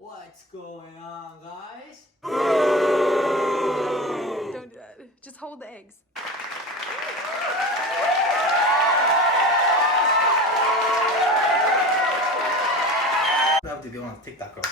What's going on, guys? Don't do that. Just hold the eggs. I have to be on TikTok, girl.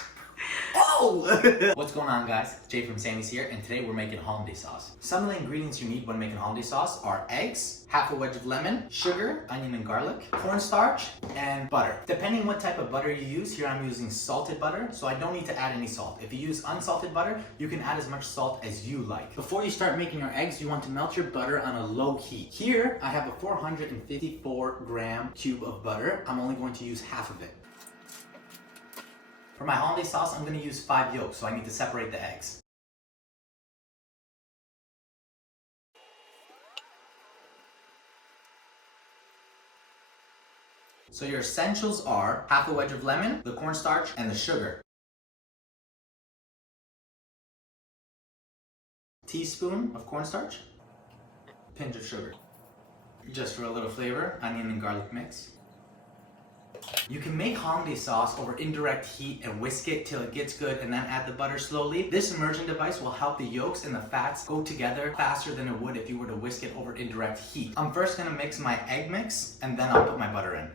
Oh! What's going on, guys? Jay from Sammy's here, and today we're making hollandaise sauce. Some of the ingredients you need when making hollandaise sauce are eggs, half a wedge of lemon, sugar, onion and garlic, cornstarch, and butter. Depending what type of butter you use, here I'm using salted butter, so I don't need to add any salt. If you use unsalted butter, you can add as much salt as you like. Before you start making your eggs, you want to melt your butter on a low heat. Here, I have a 454 gram cube of butter. I'm only going to use half of it. For my hollandaise sauce, I'm going to use 5 yolks, so I need to separate the eggs. So your essentials are half a wedge of lemon, the cornstarch, and the sugar. Teaspoon of cornstarch, pinch of sugar. Just for a little flavor, onion and garlic mix. You can make hollandaise sauce over indirect heat and whisk it till it gets good and then add the butter slowly. This immersion device will help the yolks and the fats go together faster than it would if you were to whisk it over indirect heat. I'm first going to mix my egg mix and then I'll put my butter in.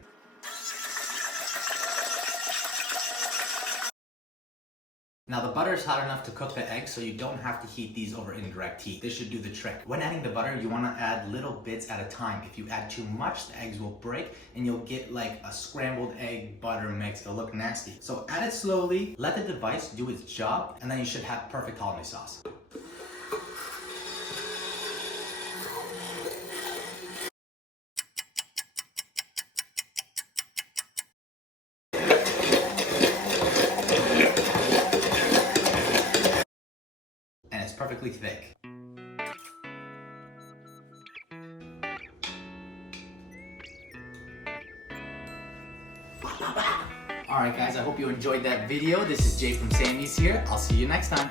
Now the butter is hot enough to cook the eggs, so you don't have to heat these over indirect heat. This should do the trick. When adding the butter, you want to add little bits at a time. If you add too much, the eggs will break and you'll get like a scrambled egg butter mix. It'll look nasty. So add it slowly, let the device do its job, and then you should have perfect hollandaise sauce. And it's perfectly thick. Alright guys, I hope you enjoyed that video. This is Jay from Sammy's here. I'll see you next time.